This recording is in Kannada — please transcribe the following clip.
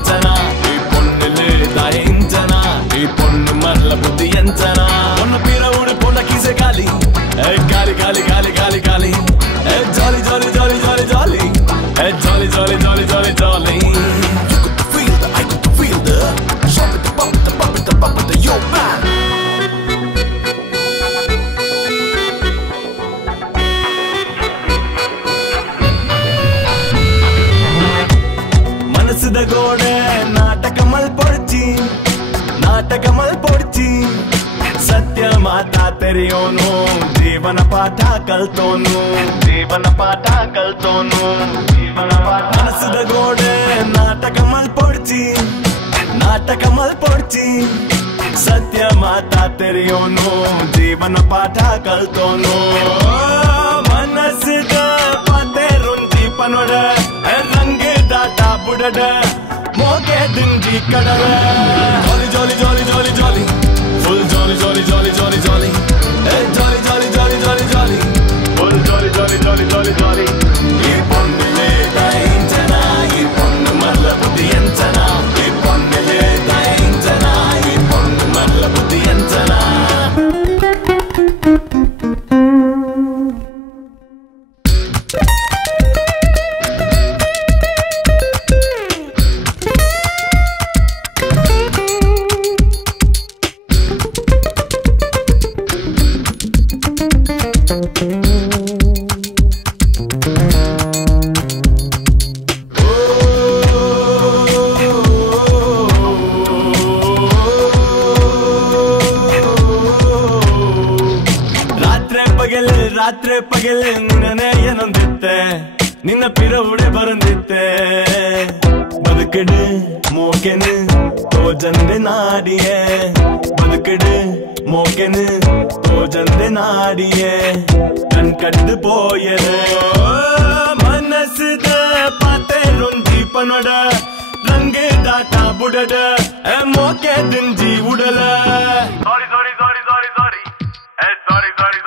ఎంచనా ఈ పొన్ను లేదా ఎంచనా ఈ పొన్ను మరల బుద్ధి ఎంచనా పొన్న పీరవుడి పొన్న కీసే గాలి గాలి గాలి గాలి గాలి గాలి జాలి జాలి జాలి జాలి జాలి జాలి జాలి జాలి జాలి జాలి I got to feel the shop it the pop it the pop it the pop it the yo man മനസ്സിത ഗോടെ നാടകമൽ പൊടിച്ചി ಸತ್ಯಮಾತಾ ತೆರೆಯೋನು ಜೀವನ ಪಾಠ ಕಲ್ತೋನು ಮನಸ್ಸದ ಗೋಡೆ ನಾಟಕ ಮಲ್ಪೊಡ್ಚಿ ಸತ್ಯಮಾತಾ ತೆರೆಯೋನು ಜೀವನ ಪಾಠ ಕಲ್ತೋನು ಮನಸ್ಸದ ಪಾತೆ ರುಂಚಿ ಪನೊಡ ರಂಗೆ ದಾಟ ಬುಡಡ ಮೋಗೆ ದಿಂಜಿ ಕಡಲ ಜಾಲಿ ಜಾಲಿ ಜಾಲಿ ಜಾಲಿ full jolly jolly jolly jolly jolly hey jolly jolly jolly jolly jolly full jolly jolly jolly jolly jolly ee ponnu leda enchana ee ponnu marla buddhi enchana ee ponnu leda enchana ee ponnu marla buddhi enchana ರಾತ್ರಿ ಪಗಲು ನಿನ್ನನೆ ಏನೊಂದಿತ್ತೆ ನಿನ್ನ ಪಿರವುಡೆ ಬರಂದಿತ್ತೆ ಬದುಕಡು ಮೋಕೆನು ತೋಜಂದೆ ನಾಡಿಯೇ ಬದುಕಡು ಮೋಕೆನು ತೋಜಂದೆ ನಾಡಿಯೇ ಕಣ್ ಕಟ್ಟು போயது ಮನಸ್ಸದ ಪಾತೆ ರುಂಚಿ ಪನೊಡ ರಂಗೆ ದಾಟ ಬುಡಡ ಮೋಕೆ ದಿಂಜಿ ಉಡಲ ಸಾರಿ ಸಾರಿ ಸಾರಿ ಸಾರಿ ಸಾರಿ ಸಾರಿ ಸಾರಿ